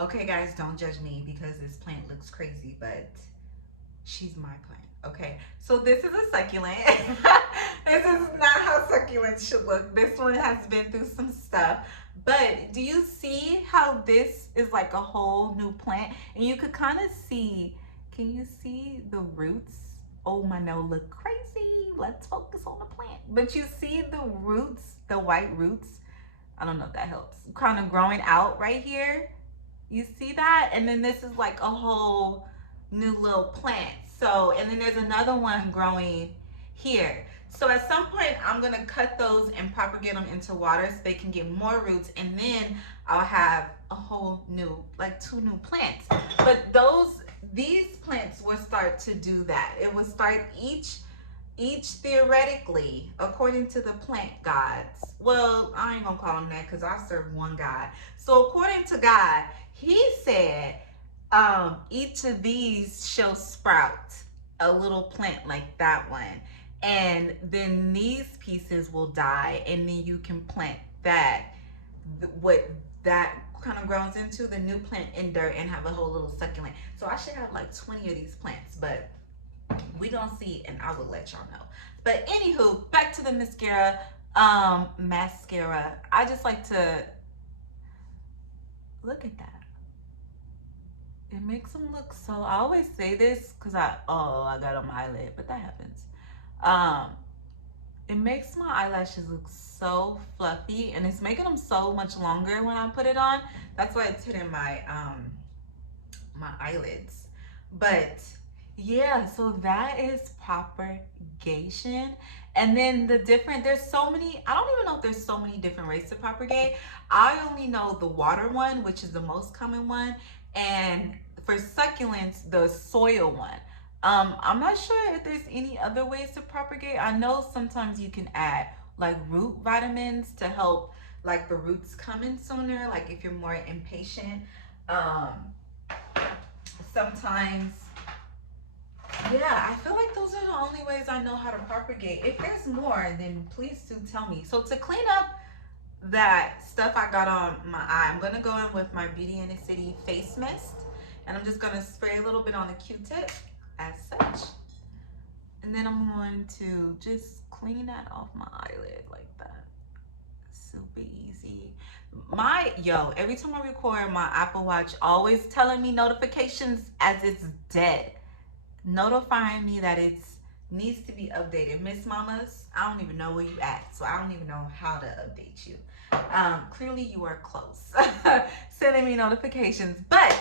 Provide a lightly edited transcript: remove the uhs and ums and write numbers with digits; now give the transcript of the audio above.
Okay, guys, don't judge me because this plant looks crazy, but she's my plant. Okay, so this is a succulent. This is not how succulents should look. This one has been through some stuff. But do you see how this is like a whole new plant? And you could kind of see, can you see the roots? Oh, my nose look crazy. Let's focus on the plant. But you see the roots, the white roots. I don't know if that helps. Kind of growing out right here. You see that? And then this is like a whole new little plant. So, and then there's another one growing here. So at some point, I'm gonna cut those and propagate them into water so they can get more roots, and then I'll have a whole new, like 2 new plants. But these plants will start to do that. It will start each theoretically, according to the plant gods. Well, I ain't gonna call them that because I serve one God. So according to God, he said each of these shall sprout a little plant like that one, and then these pieces will die, and then you can plant that, what that kind of grows into, the new plant in dirt, and have a whole little succulent. So I should have like 20 of these plants, but we gonna see, and I will let y'all know. But anywho, back to the mascara. I just like to look at that. It makes them look so, I always say this because I got on my eyelid, but that happens. It makes my eyelashes look so fluffy, and it's making them so much longer when I put it on. That's why it's hitting my my eyelids. But yeah, so that is propagation. And then there's so many, I don't even know if there's so many different ways to propagate. I only know the water one, which is the most common one, and for succulents, the soil one. I'm not sure if there's any other ways to propagate. I know sometimes you can add like root vitamins to help like the roots come in sooner, like if you're more impatient. Sometimes, yeah, I feel like those are the only ways I know how to propagate. If there's more, then please do tell me. So to clean up that stuff I got on my eye, I'm gonna go in with my Beauty in the City face mist, and I'm just gonna spray a little bit on the Q-tip as such, and then I'm going to just clean that off my eyelid like that. Super easy. Every time I record, my Apple Watch always telling me notifications as it's dead, notifying me that it needs to be updated. Miss Mamas, I don't even know where you at, so I don't even know how to update you. Clearly you are close. Sending me notifications. But